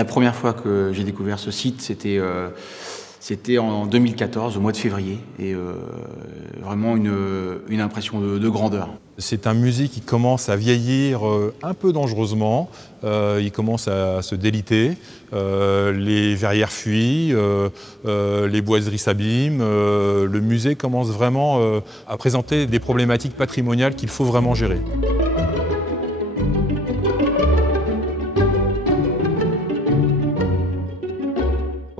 La première fois que j'ai découvert ce site, c'était en 2014, au mois de février, et vraiment une impression de grandeur. C'est un musée qui commence à vieillir un peu dangereusement, il commence à se déliter, les verrières fuient, les boiseries s'abîment, le musée commence vraiment à présenter des problématiques patrimoniales qu'il faut vraiment gérer.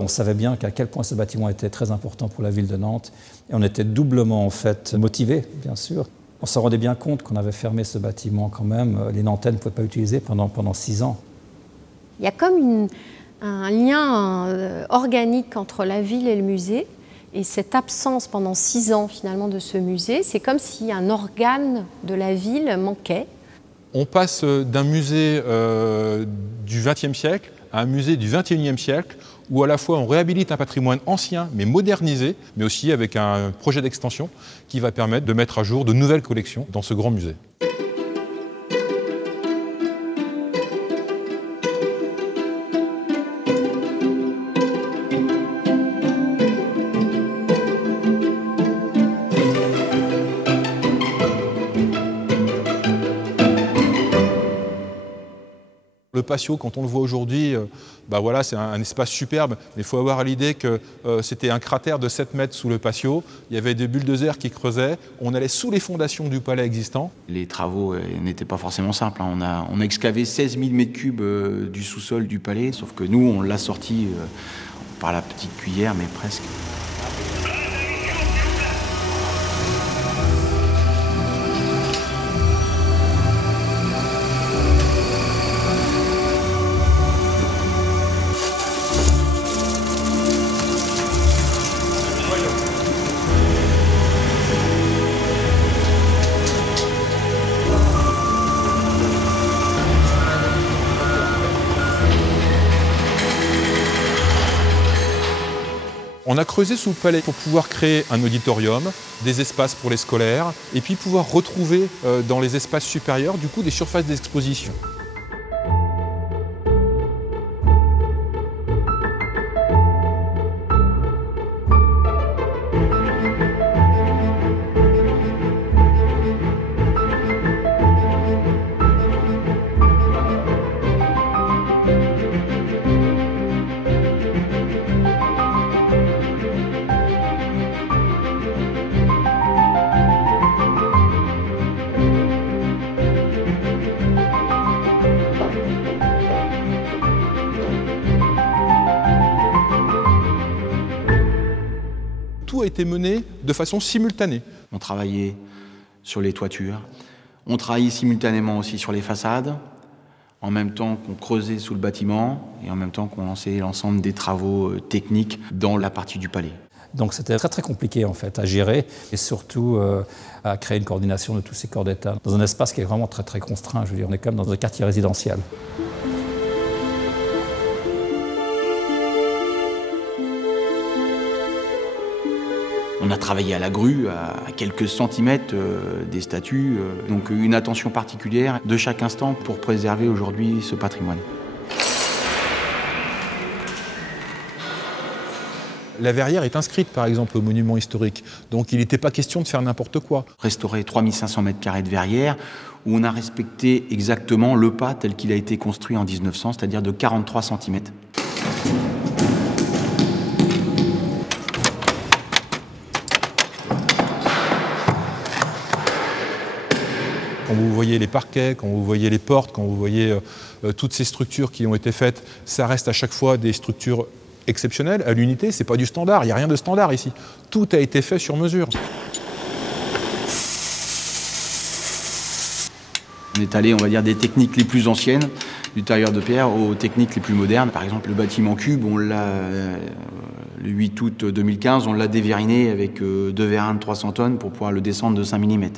On savait bien qu'à quel point ce bâtiment était très important pour la ville de Nantes et on était doublement en fait motivés, bien sûr. On se rendait bien compte qu'on avait fermé ce bâtiment quand même, les Nantais ne pouvaient pas l'utiliser pendant 6 ans. Il y a comme un lien organique entre la ville et le musée et cette absence pendant 6 ans finalement de ce musée, c'est comme si un organe de la ville manquait. On passe d'un musée du XXe siècle à un musée du XXIe siècle où à la fois on réhabilite un patrimoine ancien mais modernisé, mais aussi avec un projet d'extension qui va permettre de mettre à jour de nouvelles collections dans ce grand musée. Le patio, quand on le voit aujourd'hui, voilà, c'est un espace superbe, mais il faut avoir à l'idée que c'était un cratère de 7 mètres sous le patio, il y avait des bulldozers qui creusaient, on allait sous les fondations du palais existant. Les travaux n'étaient pas forcément simples, hein. On a excavé 16 000 mètres cubes du sous-sol du palais, sauf que nous, on l'a sorti par la petite cuillère, mais presque. On a creusé sous le palais pour pouvoir créer un auditorium, des espaces pour les scolaires, et puis pouvoir retrouver dans les espaces supérieurs du coup des surfaces d'exposition. Tout a été mené de façon simultanée. On travaillait sur les toitures, on travaillait simultanément aussi sur les façades, en même temps qu'on creusait sous le bâtiment et en même temps qu'on lançait l'ensemble des travaux techniques dans la partie du palais. Donc c'était très compliqué en fait à gérer et surtout à créer une coordination de tous ces corps d'État dans un espace qui est vraiment très contraint. Je veux dire, on est quand même dans un quartier résidentiel. On a travaillé à la grue, à quelques centimètres des statues, donc une attention particulière de chaque instant pour préserver aujourd'hui ce patrimoine. La verrière est inscrite par exemple au monument historique, donc il n'était pas question de faire n'importe quoi. Restaurer 3500 mètres carrés de verrière, où on a respecté exactement le pas tel qu'il a été construit en 1900, c'est-à-dire de 43 cm. Quand vous voyez les parquets, quand vous voyez les portes, quand vous voyez toutes ces structures qui ont été faites, ça reste à chaque fois des structures exceptionnelles, à l'unité, c'est pas du standard, il n'y a rien de standard ici. Tout a été fait sur mesure. On est allé, on va dire, des techniques les plus anciennes, du tailleur de pierre, aux techniques les plus modernes. Par exemple, le bâtiment cube, on l'a, le 8 août 2015, on l'a déverriné avec 2 vérins de 300 tonnes pour pouvoir le descendre de 5 mm.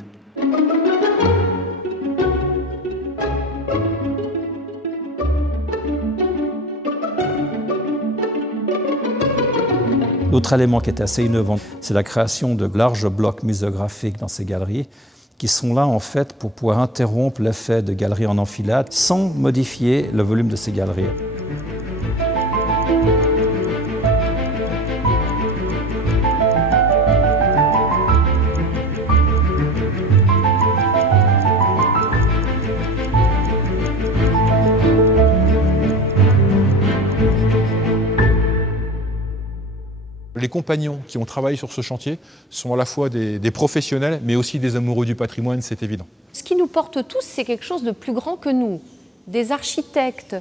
L'autre élément qui était assez innovant, c'est la création de larges blocs muséographiques dans ces galeries qui sont là en fait pour pouvoir interrompre l'effet de galeries en enfilade sans modifier le volume de ces galeries. compagnons qui ont travaillé sur ce chantier sont à la fois des professionnels, mais aussi des amoureux du patrimoine, c'est évident. Ce qui nous porte tous, c'est quelque chose de plus grand que nous. Des architectes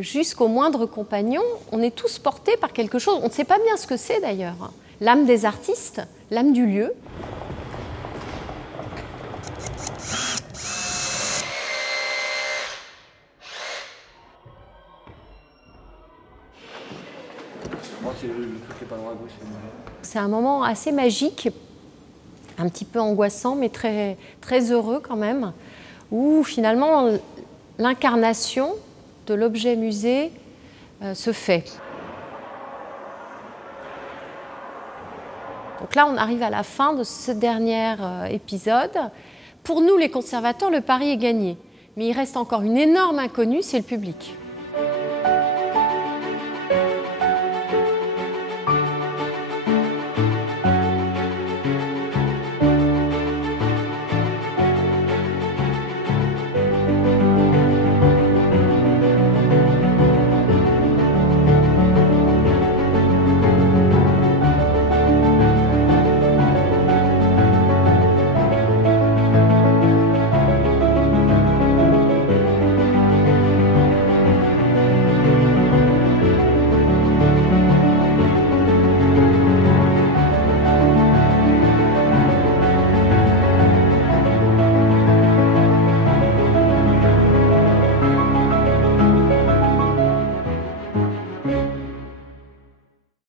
jusqu'aux moindres compagnons, on est tous portés par quelque chose. On ne sait pas bien ce que c'est d'ailleurs. L'âme des artistes, l'âme du lieu. C'est un moment assez magique, un petit peu angoissant, mais très, très heureux quand même, où finalement l'incarnation de l'objet musée se fait. Donc là, on arrive à la fin de ce dernier épisode. Pour nous, les conservateurs, le pari est gagné. Mais il reste encore une énorme inconnue, c'est le public.